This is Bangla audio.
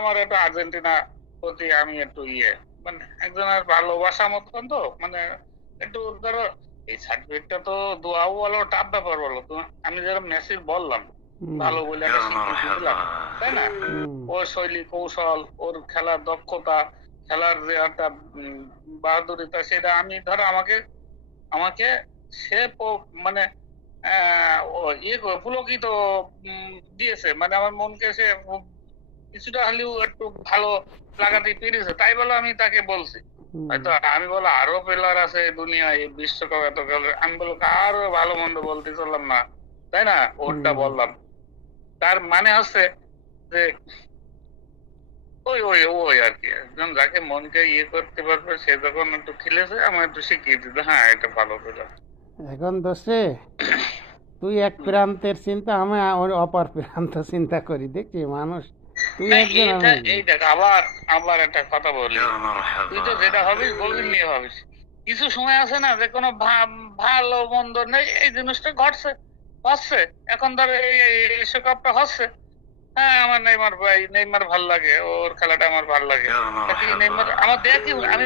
আমার একটু আর্জেন্টিনা প্রতি আমি একটু মানে একজনের ভালোবাসা মতন তো মানে একটু ধরো এই সার্টিফিকেটটা তো দোয়াও বলো টাফ ব্যাপার বলো তো আমি যেরকম মেসির বললাম ভালো বলে একটা স্বীকৃতি দিলাম তাই না ওর শৈলী কৌশল ওর খেলার দক্ষতা খেলার যে একটা বাহাদুরিতা সেটা আমি ধরো আমাকে আমাকে সে মানে পুলকিত দিয়েছে মানে আমার মনকে সে কিছুটা হলেও একটু ভালো লাগাতে পেরেছে তাই বলে আমি তাকে বলছি হয়তো আমি বলো আরো প্লেয়ার আছে দুনিয়ায় বিশ্বকাপ এত খেলে আমি বলো আরো ভালো মন্দ বলতে চললাম না তাই না ওরটা বললাম তার মানে হচ্ছে যে ওই ওই ওই আর কি একজন যাকে মনকে করতে পারবে সে যখন একটু খেলেছে আমার একটু শিখিয়ে দিত হ্যাঁ এটা ভালো প্লেয়ার এখন দোষে তুই এক প্রান্তের চিন্তা আমি অপর প্রান্ত চিন্তা করি দেখি মানুষ তুই এই দেখ আবার আবার একটা কথা বলি তুই তো যেটা হবিস গভীর নিয়ে ভাবিস কিছু সময় আছে না যে কোনো ভালো মন্দ নেই এই জিনিসটা ঘটছে হচ্ছে এখন ধর এই বিশ্বকাপটা হচ্ছে হ্যাঁ আমার নেইমার ভাই নেইমার ভাল লাগে ওর খেলাটা আমার ভাল লাগে নেইমার আমার দেখি আমি